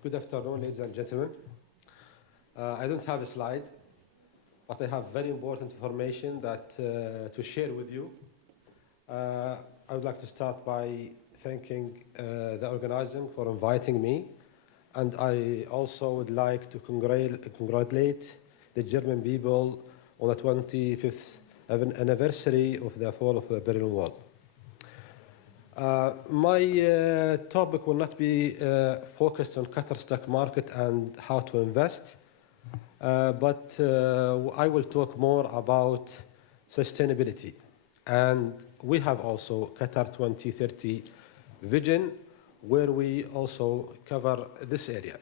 Good afternoon, ladies and gentlemen. I don't have a slide, but I have very important information that to share with you. I would like to start by thanking the organizer for inviting me, and I also would like to congratulate the German people on the 25th anniversary of the fall of the Berlin Wall. My topic will not be focused on Qatar stock market and how to invest, but I will talk more about sustainability. And we have also Qatar 2030 vision, where we also cover this area.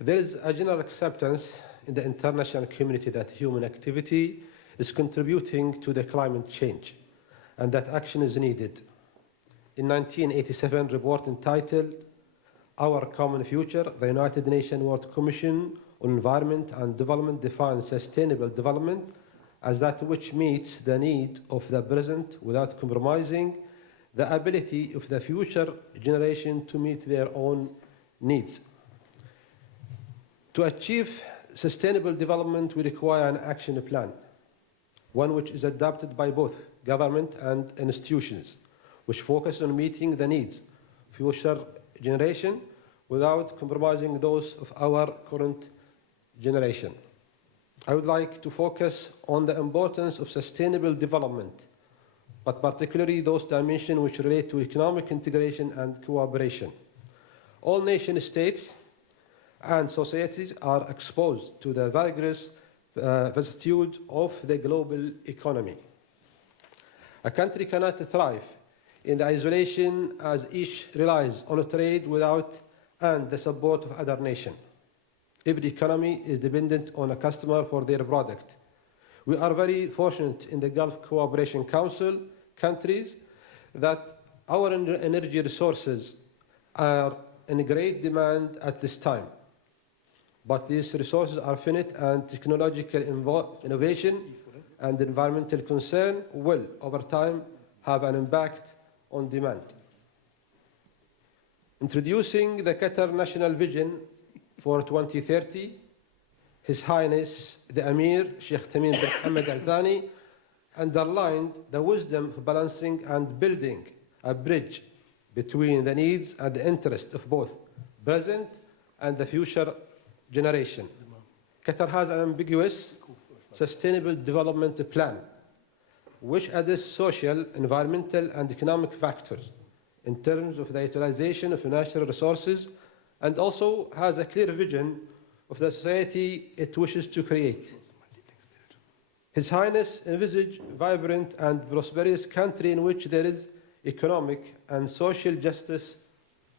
There is a general acceptance in the international community that human activity is contributing to the climate change and that action is needed. In 1987 report entitled Our Common Future, the United Nations World Commission on Environment and Development defines sustainable development as that which meets the need of the present without compromising the ability of the future generation to meet their own needs. To achieve sustainable development, we require an action plan, one which is adopted by both government and institutions, which focus on meeting the needs of future generation without compromising those of our current generation. I would like to focus on the importance of sustainable development, but particularly those dimensions which relate to economic integration and cooperation. All nation states and societies are exposed to the vigorous vicissitudes of the global economy. A country cannot thrive in the isolation as each relies on trade without and the support of other nations. Every economy is dependent on a customer for their product. We are very fortunate in the Gulf Cooperation Council countries that our energy resources are in great demand at this time. But these resources are finite and technological innovation and environmental concern will, over time, have an impact on demand. Introducing the Qatar National Vision for 2030, His Highness the Emir Sheikh Tamim bin Hamad Al Thani underlined the wisdom of balancing and building a bridge between the needs and the interests of both present and the future generation. Qatar has an ambiguous sustainable development plan which addresses social, environmental and economic factors in terms of the utilization of natural resources and also has a clear vision of the society it wishes to create. His Highness envisaged a vibrant and prosperous country in which there is economic and social justice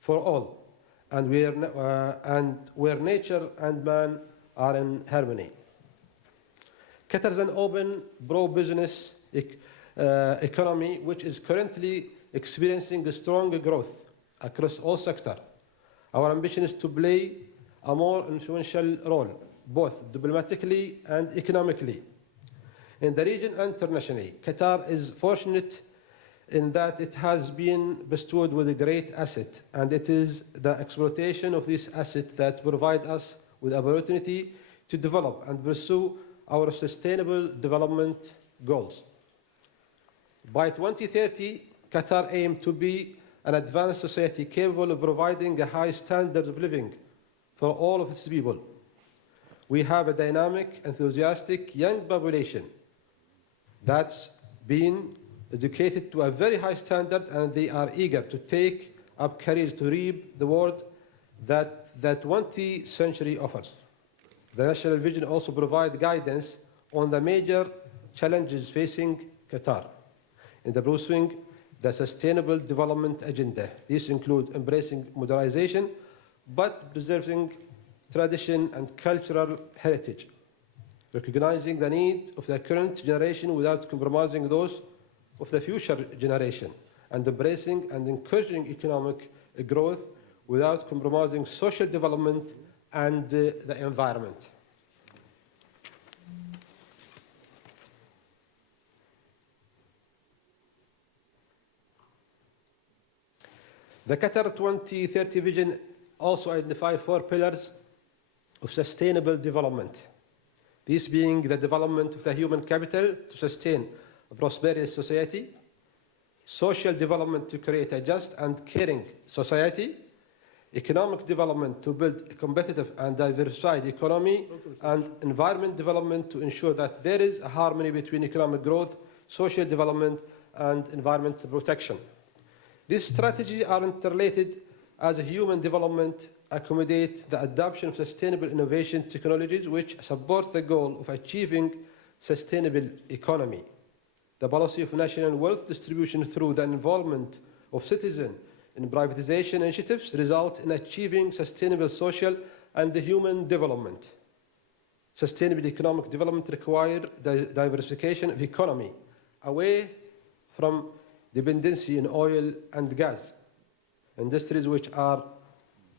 for all and where nature and man are in harmony. Qatar is an open, pro-business economy which is currently experiencing a strong growth across all sectors. Our ambition is to play a more influential role, both diplomatically and economically. In the region and internationally, Qatar is fortunate in that it has been bestowed with a great asset, and it is the exploitation of this asset that provides us with the opportunity to develop and pursue our sustainable development goals. By 2030, Qatar aims to be an advanced society capable of providing a high standard of living for all of its people. We have a dynamic, enthusiastic young population that's been educated to a very high standard, and they are eager to take up careers to reap the world that the 20th century offers. The National Vision also provides guidance on the major challenges facing Qatar in the pursuing the Sustainable Development Agenda. These include embracing modernization, but preserving tradition and cultural heritage, recognizing the need of the current generation without compromising those of the future generation, and embracing and encouraging economic growth without compromising social development and the environment. The Qatar 2030 vision also identify 4 pillars of sustainable development. These being the development of the human capital to sustain a prosperous society, social development to create a just and caring society, economic development to build a competitive and diversified economy, and environment development to ensure that there is a harmony between economic growth, social development, and environmental protection. These strategies are interrelated as a human development accommodate the adoption of sustainable innovation technologies which support the goal of achieving sustainable economy. The policy of national wealth distribution through the involvement of citizens in privatization initiatives result in achieving sustainable social and human development. Sustainable economic development requires diversification of economy away from dependency on oil and gas, industries which are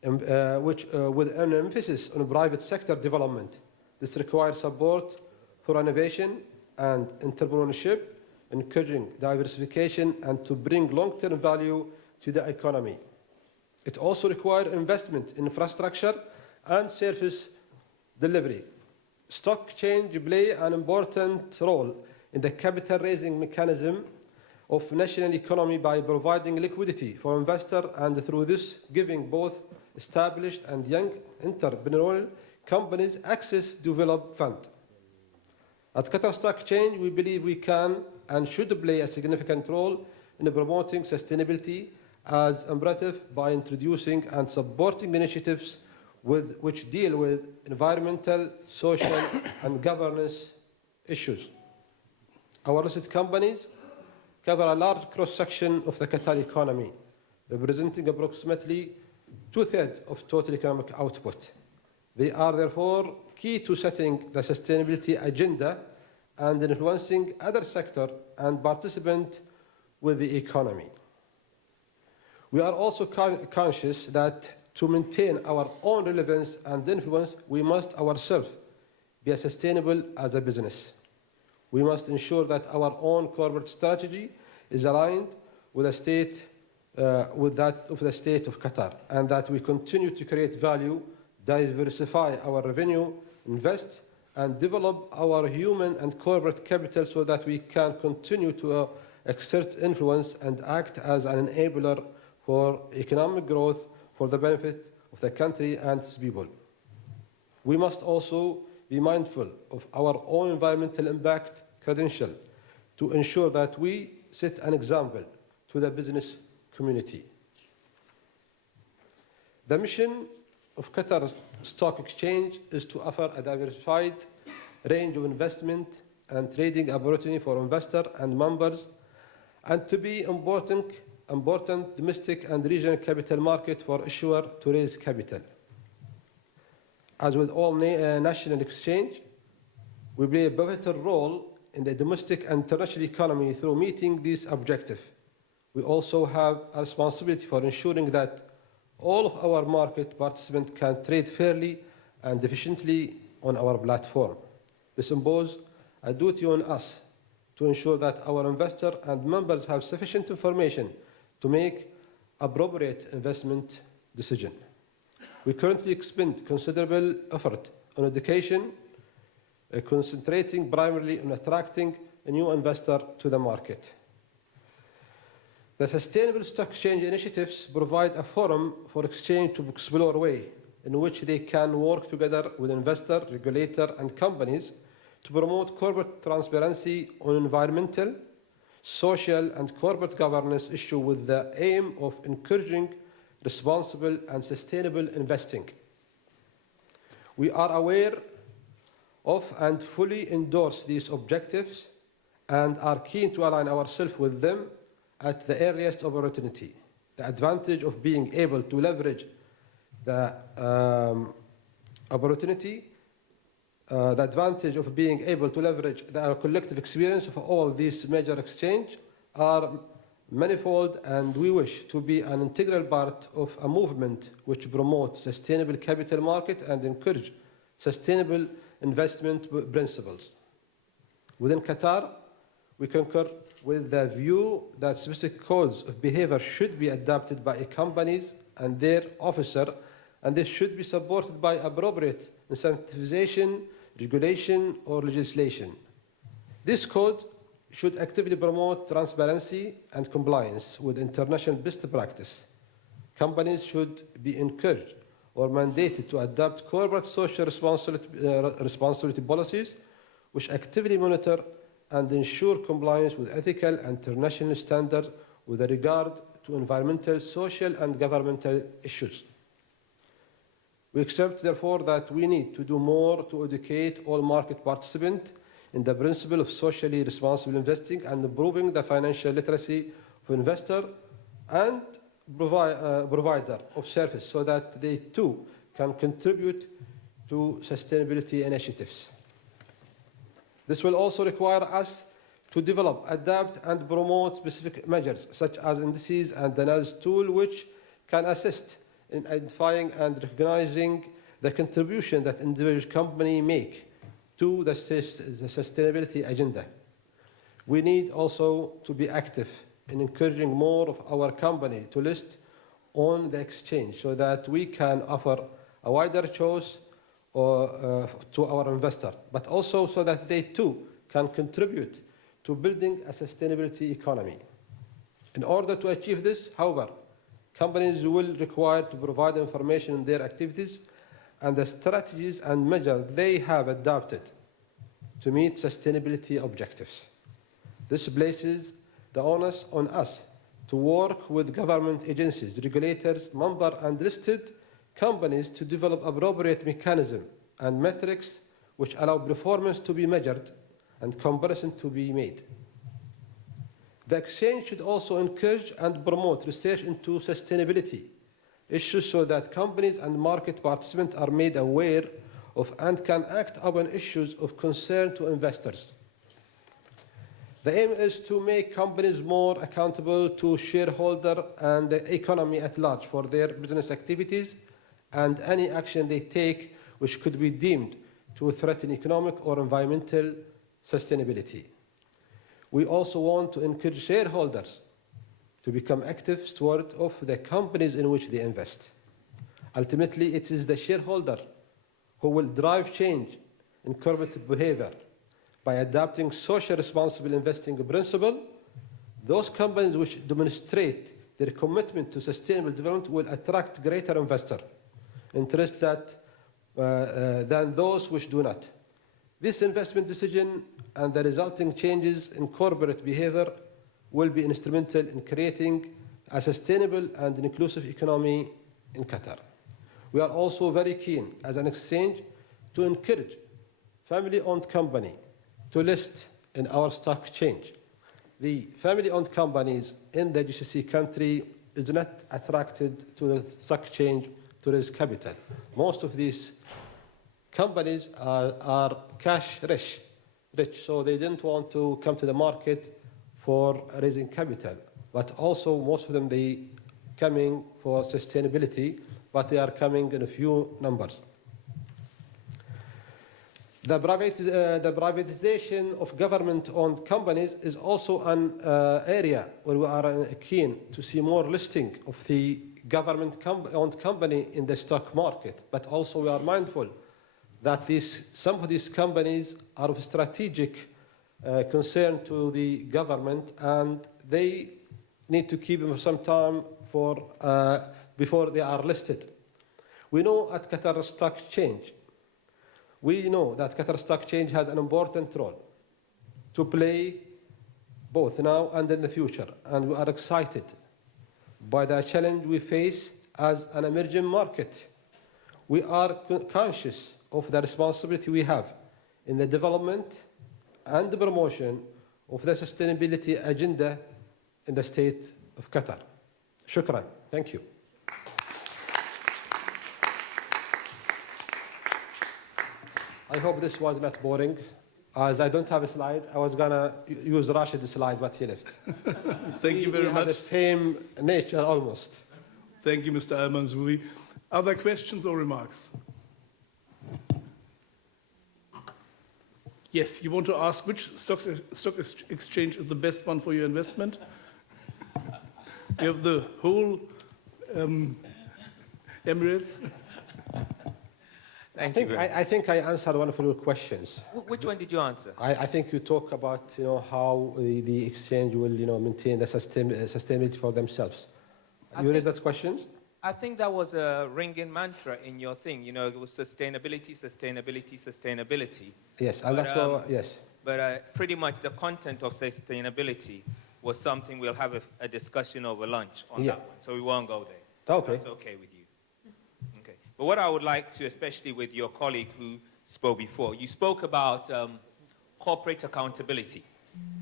with an emphasis on private sector development. This requires support for innovation and entrepreneurship, encouraging diversification and to bring long-term value to the economy. It also requires investment in infrastructure and service delivery. Stock exchange play an important role in the capital raising mechanism of national economy by providing liquidity for investors and through this giving both established and young entrepreneurial companies access to develop fund. At Qatar Stock Exchange, we believe we can and should play a significant role in promoting sustainability as imperative by introducing and supporting initiatives which deal with environmental, social, and governance issues. Our listed companies cover a large cross-section of the Qatari economy, representing approximately 2/3 of total economic output. They are therefore key to setting the sustainability agenda and influencing other sectors and participants with the economy. We are also conscious that to maintain our own relevance and influence, we must ourselves be sustainable as a business. We must ensure that our own corporate strategy is aligned with that of the state of Qatar, and that we continue to create value, diversify our revenue, invest, and develop our human and corporate capital so that we can continue to exert influence and act as an enabler for economic growth for the benefit of the country and its people. We must also be mindful of our own environmental impact credential to ensure that we set an example to the business community. The mission of Qatar Stock Exchange is to offer a diversified range of investment and trading opportunity for investors and members, and to be important domestic and regional capital market for issuer to raise capital. As with all national exchange, we play a pivotal role in the domestic and international economy through meeting these objectives. We also have a responsibility for ensuring that all of our market participants can trade fairly and efficiently on our platform. This imposes a duty on us to ensure that our investors and members have sufficient information to make appropriate investment decisions. We currently expend considerable effort on education, concentrating primarily on attracting a new investor to the market. The Sustainable Stock Exchange initiatives provide a forum for exchange to explore a way in which they can work together with investors, regulators, and companies to promote corporate transparency on environmental, social, and corporate governance issues with the aim of encouraging responsible and sustainable investing. We are aware of and fully endorse these objectives and are keen to align ourselves with them at the earliest opportunity. The advantage of being able to leverage the collective experience of all these major exchanges are manifold, and we wish to be an integral part of a movement which promotes sustainable capital market and encourage sustainable investment principles. Within Qatar, we concur with the view that specific codes of behavior should be adopted by companies and their officers and this should be supported by appropriate incentivization, regulation, or legislation. This code should actively promote transparency and compliance with international best practice. Companies should be encouraged or mandated to adopt corporate social responsibility policies which actively monitor and ensure compliance with ethical and international standards with regard to environmental, social, and governmental issues. We accept, therefore, that we need to do more to educate all market participants in the principle of socially responsible investing and improving the financial literacy of investor and provider of service so that they too can contribute to sustainability initiatives. This will also require us to develop, adapt, and promote specific measures such as indices and analysis tool which can assist in identifying and recognizing the contribution that individual companies make to the sustainability agenda. We need also to be active in encouraging more of our company to list on the exchange so that we can offer a wider choice to our investor, but also so that they too can contribute to building a sustainability economy. In order to achieve this, however, companies will require to provide information on their activities and the strategies and measures they have adopted to meet sustainability objectives. This places the onus on us to work with government agencies, regulators, member and listed companies to develop appropriate mechanisms and metrics which allow performance to be measured and comparison to be made. The exchange should also encourage and promote research into sustainability issues so that companies and market participants are made aware of and can act upon issues of concern to investors. The aim is to make companies more accountable to shareholders and the economy at large for their business activities and any action they take which could be deemed to threaten economic or environmental sustainability. We also want to encourage shareholders to become active stewards of the companies in which they invest. Ultimately, it is the shareholder who will drive change in corporate behavior. By adopting social responsible investing principle, those companies which demonstrate their commitment to sustainable development will attract greater investor interest than those which do not. This investment decision and the resulting changes in corporate behavior will be instrumental in creating a sustainable and inclusive economy in Qatar. We are also very keen as an exchange to encourage family-owned company to list in our stock exchange. The family-owned companies in the GCC country is not attracted to the stock exchange to raise capital. Most of these companies are cash rich, so they didn't want to come to the market for raising capital. But also most of them, they coming for sustainability, but they are coming in a few numbers. The privatization of government-owned companies is also an area where we are keen to see more listing of the government-owned company in the stock market. But also we are mindful that some of these companies are of strategic concern to the government, and they need to keep them for some time before they are listed. We know at Qatar Stock Exchange, has an important role to play both now and in the future, and we are excited by the challenge we face as an emerging market. We are conscious of the responsibility we have in the development and the promotion of the sustainability agenda in the state of Qatar. Shukran. Thank you. I hope this was not boring. As I don't have a slide, I was going to use Rashid's slide, but he left. Thank you very much. We have the same nature almost. Thank you, Mr. Al-Mansoori. Other questions or remarks? Yes, you want to ask which stock exchange is the best one for your investment? You have the whole Emirates. Thank you. I think I answered one of your questions. Which one did you answer? I think you talk about how the exchange will maintain the sustainability for themselves. You raised that question? I think that was a ringing mantra in your thing. You know, it was sustainability, sustainability, sustainability. Yes, and that's what, yes. But pretty much the content of sustainability was something we'll have a discussion over lunch on that one. So we won't go there. Okay. That's okay with you. Okay. But what I would like to, especially with your colleague who spoke before, you spoke about corporate accountability.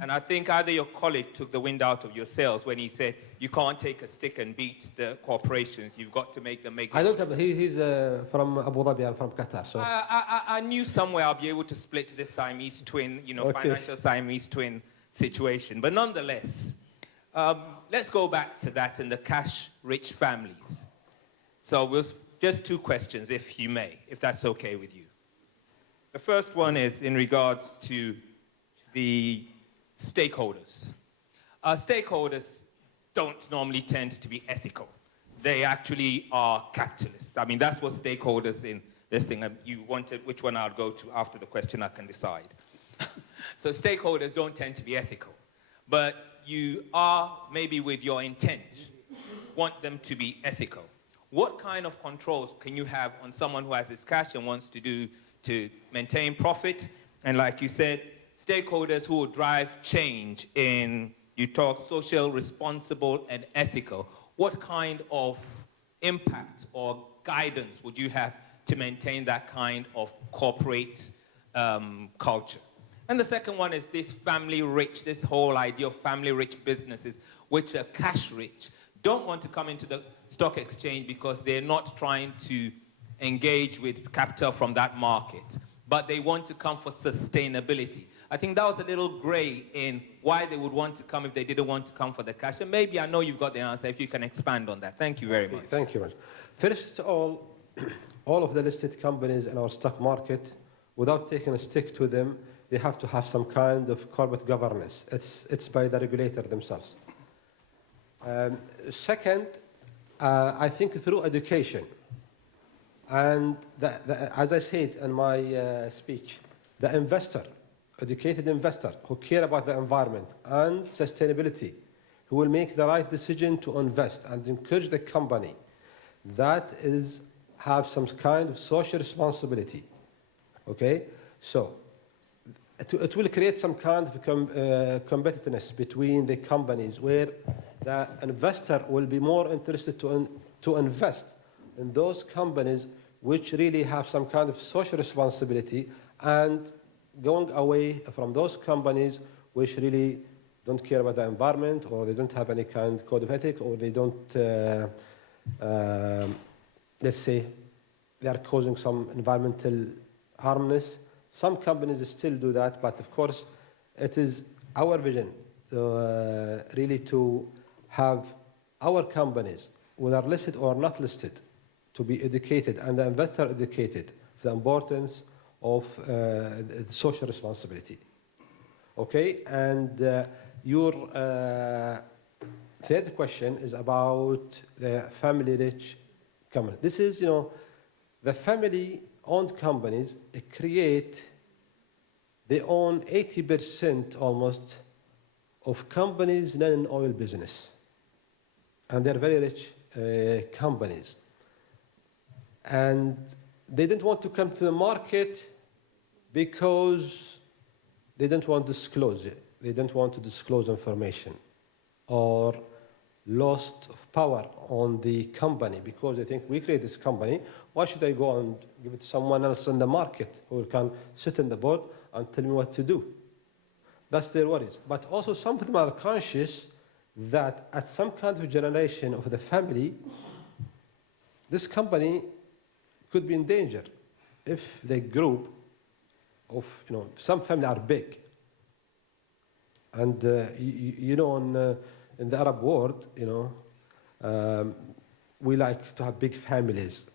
And I think either your colleague took the wind out of your sails when he said, you can't take a stick and beat the corporations. You've got to make them make... I don't have... He's from Abu Dhabi. I'm from Qatar, so... I knew somewhere I'll be able to split this Siamese twin, financial Siamese twin situation. But nonetheless, let's go back to that and the cash-rich families. So we'll... Just two questions, if you may, if that's okay with you. The first one is in regards to the stakeholders. Stakeholders don't normally tend to be ethical. They actually are capitalists. I mean, that's what stakeholders in this thing, you wanted, which one I'll go to after the question, I can decide. So stakeholders don't tend to be ethical, but you are, maybe with your intent, want them to be ethical. What kind of controls can you have on someone who has this cash and wants to maintain profit? And like you said, stakeholders who will drive change in, you talk social, responsible, and ethical. What kind of impact or guidance would you have to maintain that kind of corporate culture? And the second one is this family rich, this whole idea of family rich businesses, which are cash rich, don't want to come into the stock exchange because they're not trying to engage with capital from that market, but they want to come for sustainability. I think that was a little gray in why they would want to come if they didn't want to come for the cash. And maybe I know you've got the answer, if you can expand on that. Thank you very much. Thank you. First of all of the listed companies in our stock market, without taking a stick to them, they have to have some kind of corporate governance. It's by the regulator themselves. Second, I think through education, and as I said in my speech, the investor, educated investor who care about the environment and sustainability, who will make the right decision to invest and encourage the company that have some kind of social responsibility. Okay, so it will create some kind of competitiveness between the companies where the investor will be more interested to invest in those companies which really have some kind of social responsibility and going away from those companies which really don't care about the environment, or they don't have any kind of code of ethics, or they don't, let's say, they are causing some environmental harmness. Some companies still do that, but of course, it is our vision really to have our companies, whether listed or not listed, to be educated and the investor educated for the importance of social responsibility. Okay, and your third question is about the family-rich company. This is, the family-owned companies they own 80% almost of companies not in oil business. And they're very rich companies. And they didn't want to come to the market because they didn't want to disclose it. They didn't want to disclose information or lost of power on the company, because they think we create this company, why should I go and give it to someone else in the market who can sit in the board and tell me what to do? That's their worries. But also some of them are conscious that at some kind of generation of the family, this company could be in danger if the group of, some family are big. And, in the Arab world, we like to have big families.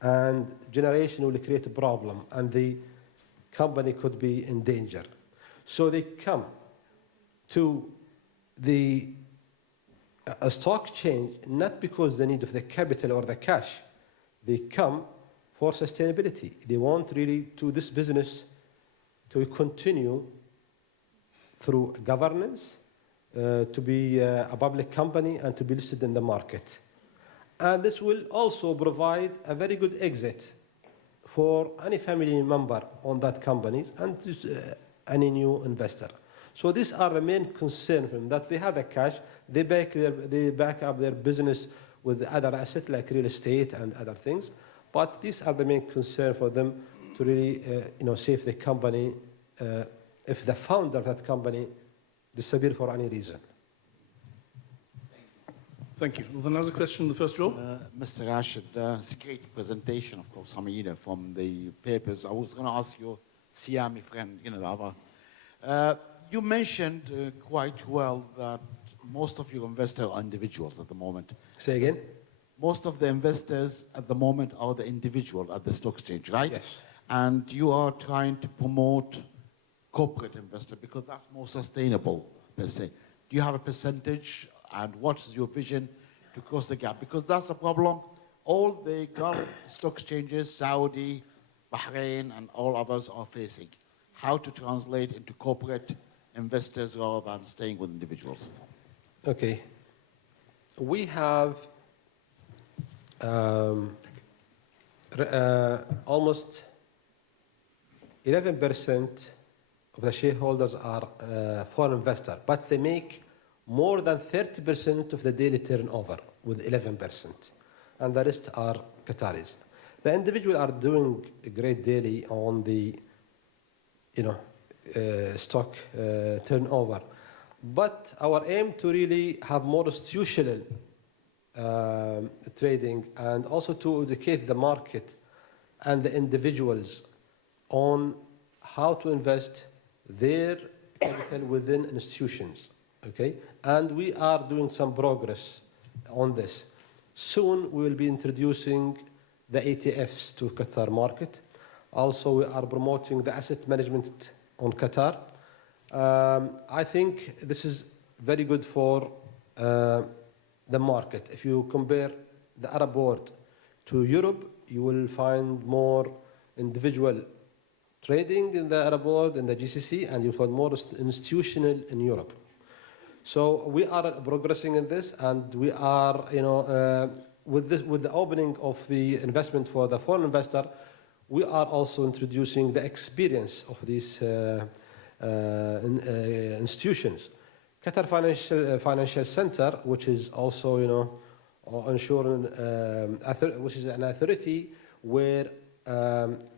And generation will create a problem, and the company could be in danger. So they come to a stock exchange, not because they need of the capital or the cash. They come for sustainability. They want really to this business to continue through governance, to be a public company and to be listed in the market. And this will also provide a very good exit for any family member on that company and any new investor. So these are the main concerns for them, that they have the cash, they back up their business with other assets like real estate and other things. But these are the main concerns for them to really save the company if the founder of that company disappears for any reason. Thank you. There's another question in the first row. Mr. Rashid, it's a great presentation, of course, Hamida, from the papers. I was going to ask your Siami friend, the other. You mentioned quite well that most of your investors are individuals at the moment. Say again? Most of the investors at the moment are the individual at the stock exchange, right? Yes. And you are trying to promote corporate investor because that's more sustainable, per se. Do you have a percentage, and what is your vision to close the gap? Because that's the problem. All the Gulf stock exchanges, Saudi, Bahrain, and all others are facing. How to translate into corporate investors rather than staying with individuals. Okay. We have almost 11% of the shareholders are foreign investors, but they make more than 30% of the daily turnover with 11%, and the rest are Qataris. The individuals are doing a great daily on the, stock turnover, but our aim to really have more institutional trading and also to educate the market and the individuals on how to invest their capital within institutions. Okay, and we are doing some progress on this. Soon we will be introducing the ETFs to Qatar market. Also, we are promoting the asset management on Qatar. I think this is very good for the market. If you compare the Arab world to Europe, you will find more individual trading in the Arab world, in the GCC, and you'll find more institutional in Europe. So we are progressing in this, and we are, with the opening of the investment for the foreign investor, we are also introducing the experience of these institutions. Qatar Financial Center, which is also, ensuring, which is an authority where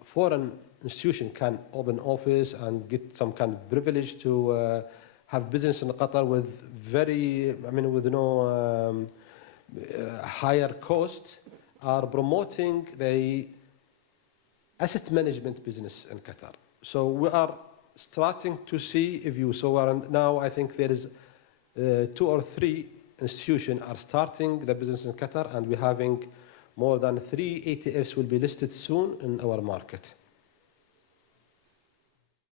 foreign institution can open office and get some kind of privilege to have business in Qatar with with no higher cost, are promoting the asset management business in Qatar. So we are starting to see if you now I think there is 2 or 3 institutions are starting the business in Qatar, and we're having more than 3 ETFs will be listed soon in our market.